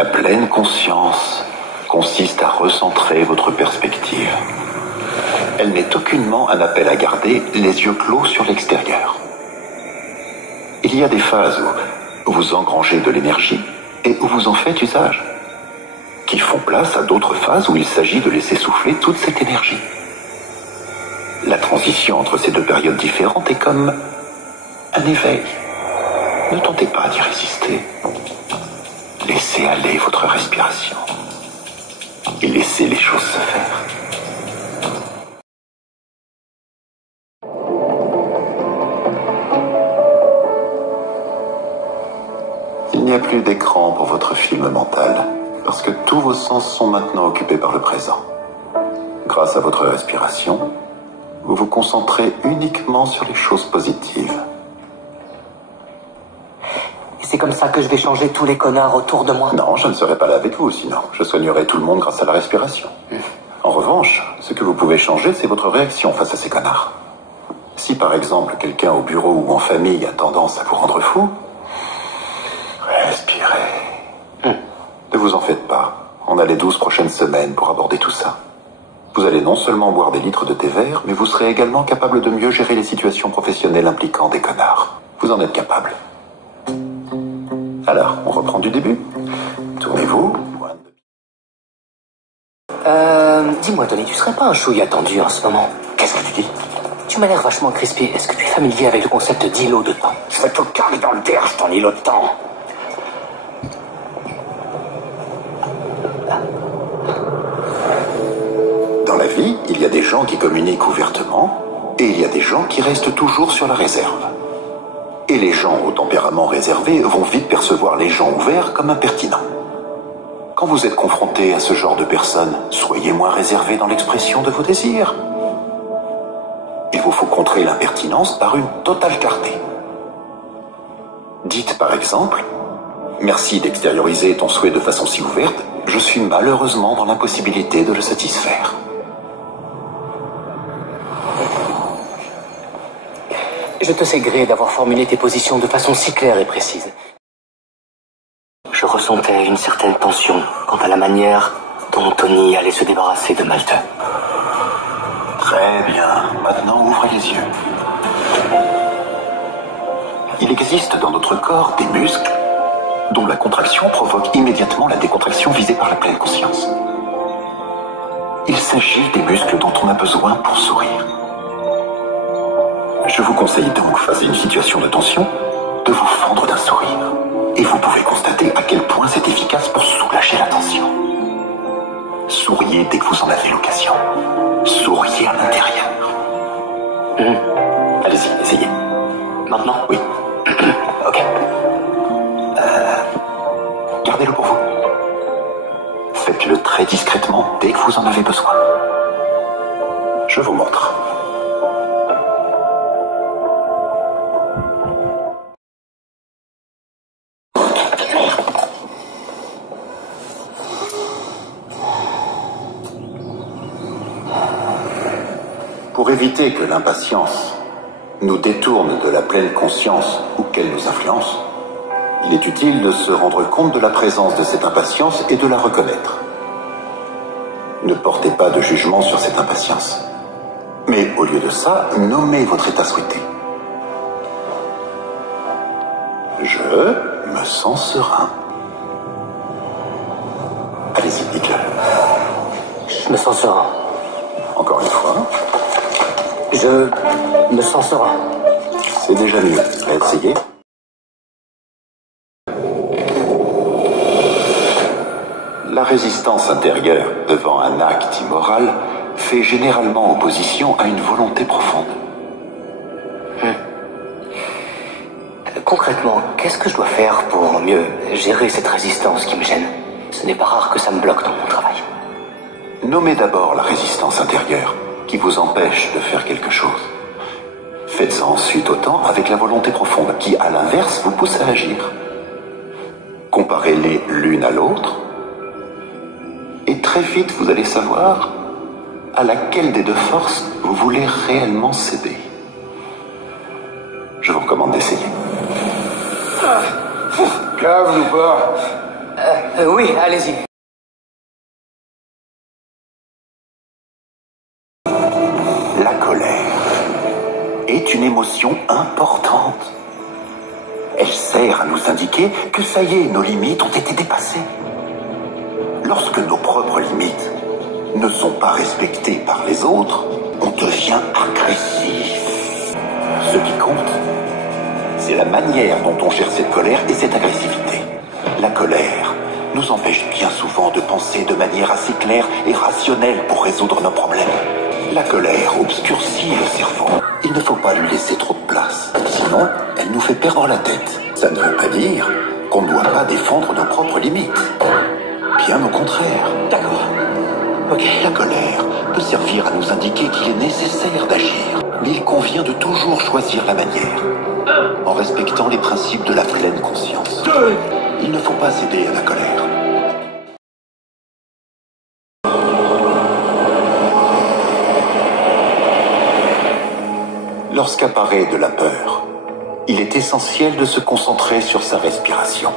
La pleine conscience consiste à recentrer votre perspective. Elle n'est aucunement un appel à garder les yeux clos sur l'extérieur. Il y a des phases où vous engrangez de l'énergie et où vous en faites usage, qui font place à d'autres phases où il s'agit de laisser souffler toute cette énergie. La transition entre ces deux périodes différentes est comme un éveil. Ne tentez pas d'y résister. Laissez aller votre respiration et laissez les choses se faire. Il n'y a plus d'écran pour votre film mental, parce que tous vos sens sont maintenant occupés par le présent. Grâce à votre respiration, vous vous concentrez uniquement sur les choses positives. Et c'est comme ça que je vais changer tous les connards autour de moi? Non, je ne serai pas là avec vous, sinon je soignerai tout le monde grâce à la respiration. En revanche, ce que vous pouvez changer, c'est votre réaction face à ces connards. Si par exemple, quelqu'un au bureau ou en famille a tendance à vous rendre fou, respirez. Ne vous en faites pas. On a les 12 prochaines semaines pour aborder tout ça. Vous allez non seulement boire des litres de thé vert, mais vous serez également capable de mieux gérer les situations professionnelles impliquant des connards. Vous en êtes capable. Alors, on reprend du début. Tournez-vous. Dis-moi, Tony, tu serais pas un chouïa tendu en ce moment? Qu'est-ce que tu dis? Tu m'as l'air vachement crispé. Est-ce que tu es familier avec le concept d'îlot de temps? Je vais te carrer dans le derge, ton îlot de temps. Dans la vie, il y a des gens qui communiquent ouvertement et il y a des gens qui restent toujours sur la réserve. Et les gens au tempérament réservé vont vite percevoir les gens ouverts comme impertinents. Quand vous êtes confronté à ce genre de personnes, soyez moins réservé dans l'expression de vos désirs. Il vous faut contrer l'impertinence par une totale clarté. Dites par exemple, merci d'extérioriser ton souhait de façon si ouverte, je suis malheureusement dans l'impossibilité de le satisfaire. Je te sais gré d'avoir formulé tes positions de façon si claire et précise. Je ressentais une certaine tension quant à la manière dont Tony allait se débarrasser de Malte. Très bien. Maintenant, ouvrez les yeux. Il existe dans notre corps des muscles dont la contraction provoque immédiatement la décontraction visée par la pleine conscience. Il s'agit des muscles dont on a besoin pour sourire. Je vous conseille donc, face à une situation de tension, de vous fendre d'un sourire. Et vous pouvez constater à quel point c'est efficace pour soulager la tension. Souriez dès que vous en avez l'occasion. Souriez à l'intérieur. Allez-y, essayez. Maintenant? Oui. Ok. Gardez-le pour vous. Faites-le très discrètement dès que vous en avez besoin. Je vous montre. Pour éviter que l'impatience nous détourne de la pleine conscience ou qu'elle nous influence, il est utile de se rendre compte de la présence de cette impatience et de la reconnaître. Ne portez pas de jugement sur cette impatience, mais au lieu de ça, nommez votre état souhaité. Je me sens serein. Allez-y, dites-le. Je me sens serein. Encore une fois. Je me sens serein. C'est déjà mieux. Essayez. La résistance intérieure devant un acte immoral fait généralement opposition à une volonté profonde. Concrètement, qu'est-ce que je dois faire pour mieux gérer cette résistance qui me gêne? Ce n'est pas rare que ça me bloque dans mon travail. Nommez d'abord la résistance intérieure qui vous empêche de faire quelque chose. Faites-en ensuite autant avec la volonté profonde qui, à l'inverse, vous pousse à agir. Comparez-les l'une à l'autre et très vite vous allez savoir à laquelle des deux forces vous voulez réellement céder. Je vous recommande d'essayer. Cave ou pas? Oui, allez-y. La colère est une émotion importante. Elle sert à nous indiquer que ça y est, nos limites ont été dépassées. Lorsque nos propres limites ne sont pas respectées par les autres, on devient agressif. Ce qui compte, c'est la manière dont on gère cette colère et cette agressivité. La colère nous empêche bien souvent de penser de manière assez claire et rationnelle pour résoudre nos problèmes. La colère obscurcit le cerveau. Il ne faut pas lui laisser trop de place, sinon elle nous fait perdre la tête. Ça ne veut pas dire qu'on ne doit pas défendre nos propres limites. Bien au contraire. D'accord. Ok. La colère peut servir à nous indiquer qu'il est nécessaire d'agir, mais il convient de toujours choisir la manière, en respectant les principes de la pleine conscience. Il ne faut pas céder à la colère. Lorsqu'apparaît de la peur, il est essentiel de se concentrer sur sa respiration.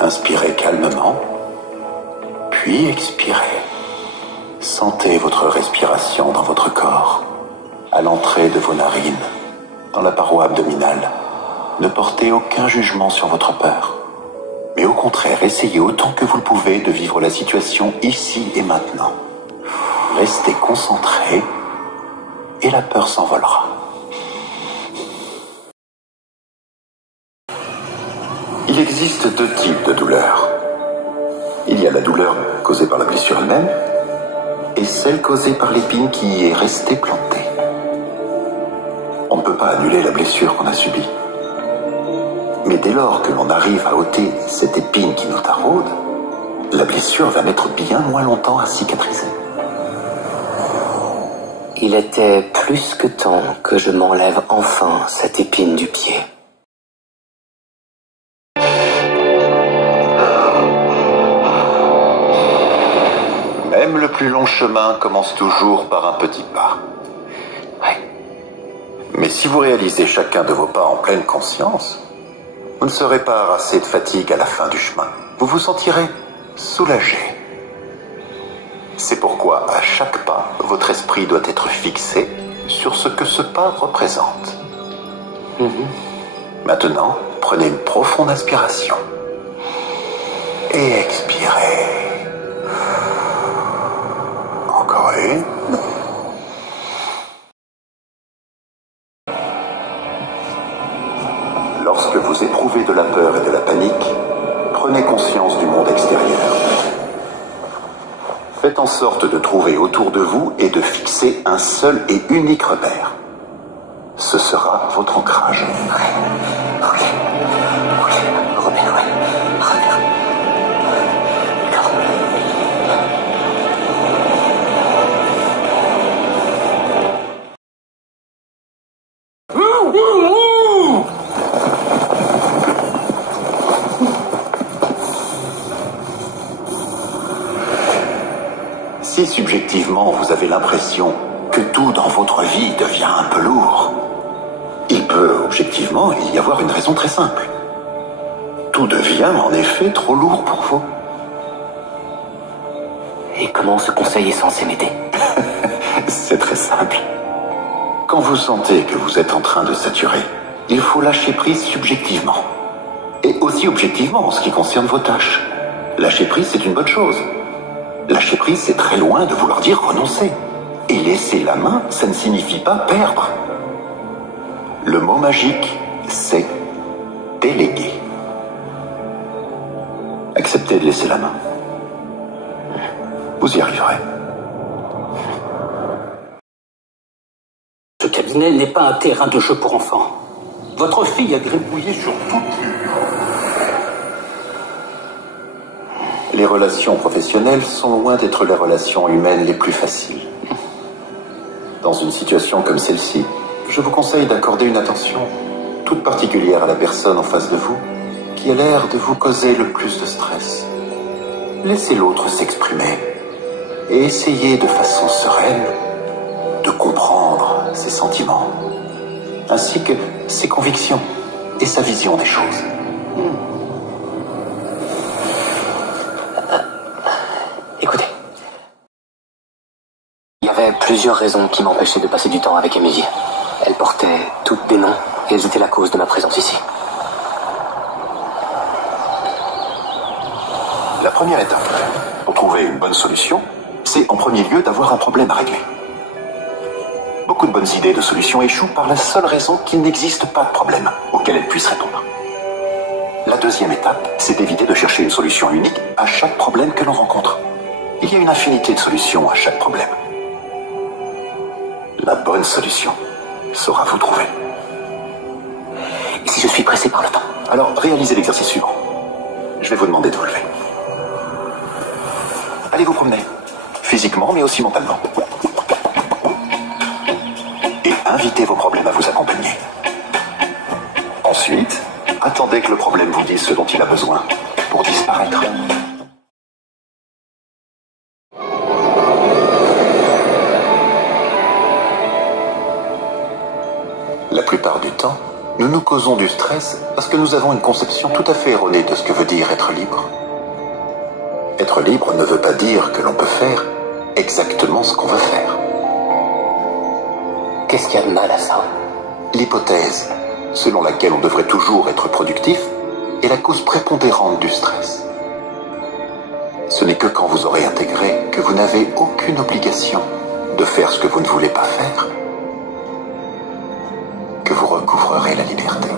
Inspirez calmement, puis expirez. Sentez votre respiration dans votre corps, à l'entrée de vos narines, dans la paroi abdominale. Ne portez aucun jugement sur votre peur, mais au contraire, essayez autant que vous le pouvez de vivre la situation ici et maintenant. Restez concentré et la peur s'envolera. Il existe deux types de douleurs. Il y a la douleur causée par la blessure elle-même et celle causée par l'épine qui y est restée plantée. On ne peut pas annuler la blessure qu'on a subie. Mais dès lors que l'on arrive à ôter cette épine qui nous taraude, la blessure va mettre bien moins longtemps à cicatriser. Il était plus que temps que je m'enlève enfin cette épine du pied. Même le plus long chemin commence toujours par un petit pas. Ouais. Mais si vous réalisez chacun de vos pas en pleine conscience, vous ne serez pas harassé de fatigue à la fin du chemin. Vous vous sentirez soulagé. C'est pourquoi, à chaque pas, votre esprit doit être fixé sur ce que ce pas représente. Maintenant, prenez une profonde inspiration. Et expirez. Encore une. Lorsque vous éprouvez de la peur et de la panique, prenez conscience du monde extérieur. Faites en sorte de trouver autour de vous et de fixer un seul et unique repère. Ce sera votre ancrage. Ok. Repère, ouais. Repère. D'accord. Si subjectivement vous avez l'impression que tout dans votre vie devient un peu lourd, il peut objectivement y avoir une raison très simple. Tout devient en effet trop lourd pour vous. Et comment ce conseil est censé m'aider? C'est très simple. Quand vous sentez que vous êtes en train de saturer, il faut lâcher prise subjectivement. Et aussi objectivement en ce qui concerne vos tâches. Lâcher prise, c'est une bonne chose. Lâcher prise, c'est très loin de vouloir dire renoncer. Et laisser la main, ça ne signifie pas perdre. Le mot magique, c'est déléguer. Acceptez de laisser la main. Vous y arriverez. Ce cabinet n'est pas un terrain de jeu pour enfants. Votre fille a gribouillé sur toute mur. Les relations professionnelles sont loin d'être les relations humaines les plus faciles. Dans une situation comme celle-ci, je vous conseille d'accorder une attention toute particulière à la personne en face de vous qui a l'air de vous causer le plus de stress. Laissez l'autre s'exprimer et essayez de façon sereine de comprendre ses sentiments, ainsi que ses convictions et sa vision des choses. plusieurs raisons qui m'empêchaient de passer du temps avec Amélie. Elles portaient toutes des noms et elles étaient la cause de ma présence ici. La première étape pour trouver une bonne solution, c'est en premier lieu d'avoir un problème à régler. Beaucoup de bonnes idées de solutions échouent par la seule raison qu'il n'existe pas de problème auquel elles puissent répondre. La deuxième étape, c'est d'éviter de chercher une solution unique à chaque problème que l'on rencontre. Il y a une infinité de solutions à chaque problème. La bonne solution saura vous trouver. Et si je suis pressé par le temps? Alors, réalisez l'exercice suivant. Je vais vous demander de vous lever. Allez vous promener, physiquement mais aussi mentalement. Et invitez vos problèmes à vous accompagner. Ensuite, attendez que le problème vous dise ce dont il a besoin pour disparaître. La plupart du temps, nous nous causons du stress parce que nous avons une conception tout à fait erronée de ce que veut dire être libre. Être libre ne veut pas dire que l'on peut faire exactement ce qu'on veut faire. Qu'est-ce qu'il y a de mal à ça? L'hypothèse selon laquelle on devrait toujours être productif est la cause prépondérante du stress. Ce n'est que quand vous aurez intégré que vous n'avez aucune obligation de faire ce que vous ne voulez pas faire que vous recouvrerez la liberté.